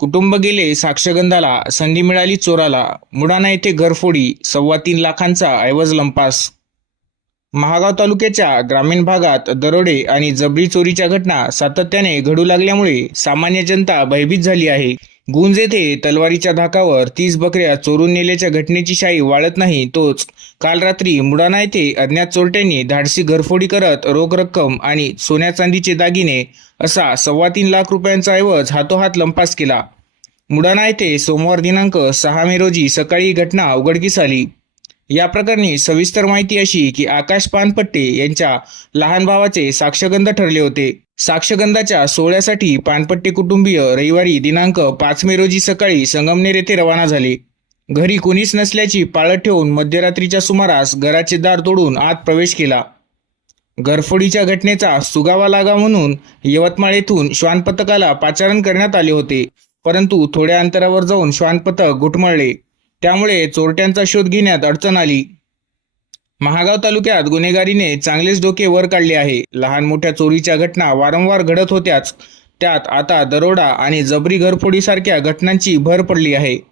कुटुंब गेले साक्षगंधाला संधी मिळाली चोराला. मुडाणा येथे घरफोडी सव्वा तीन लाखांचा ऐवज लंपास. महागाव तालुक्याच्या ग्रामीण भागात दरोडे आणि जबरी चोरीच्या घटना सातत्याने घडू लागल्यामुळे सामान्य जनता भयभीत झाली आहे. गुंज येथे तलवारीच्या धाकावर तीस बकऱ्या चोरून नेल्याच्या घटनेची शाई वाळत नाही तोच. काल रात्री मुडाणा येथे अज्ञात चोरट्यांनी धाडसी घरफोडी करत रोख रक्कम आणि सोन्या चांदीचे दागिने असा सव्वा तीन लाख रुपयांचा ऐवज हातोहात लंपास केला. मुडाणा येथे सोमवार दिनांक सहा मे रोजी सकाळी घटना उघडकीस आली. या प्रकरणी सविस्तर माहिती अशी की आकाश पानपट्टे यांच्या लहान भावाचे साक्षगंध ठरले होते. साक्षगंधाच्या सोहळ्यासाठी पानपट्टे कुटुंबीय रविवारी दिनांक पाच मे रोजी सकाळी संगमनेर येथे रवाना झाले. घरी कुणीच नसल्याची पाळत ठेवून मध्यरात्रीच्या सुमारास घराचे दार तोडून आत प्रवेश केला. घरफोडीच्या घटनेचा सुगावा लागा म्हणून यवतमाळ येथून श्वान पथकाला पाचारण करण्यात आले होते. परंतु थोड्या अंतरावर जाऊन श्वान पथक घुटमळले त्यामुळे चोरट्यांचा शोध घेण्यात अडचण आली. महागाव तालुक्यात गुन्हेगारीने चांगलेच डोके वर काढले आहे. लहान मोठ्या चोरीच्या घटना वारंवार घडत होत्याच. त्यात आता दरोडा आणि जबरी घरफोडीसारख्या घटनांची भर पडली आहे.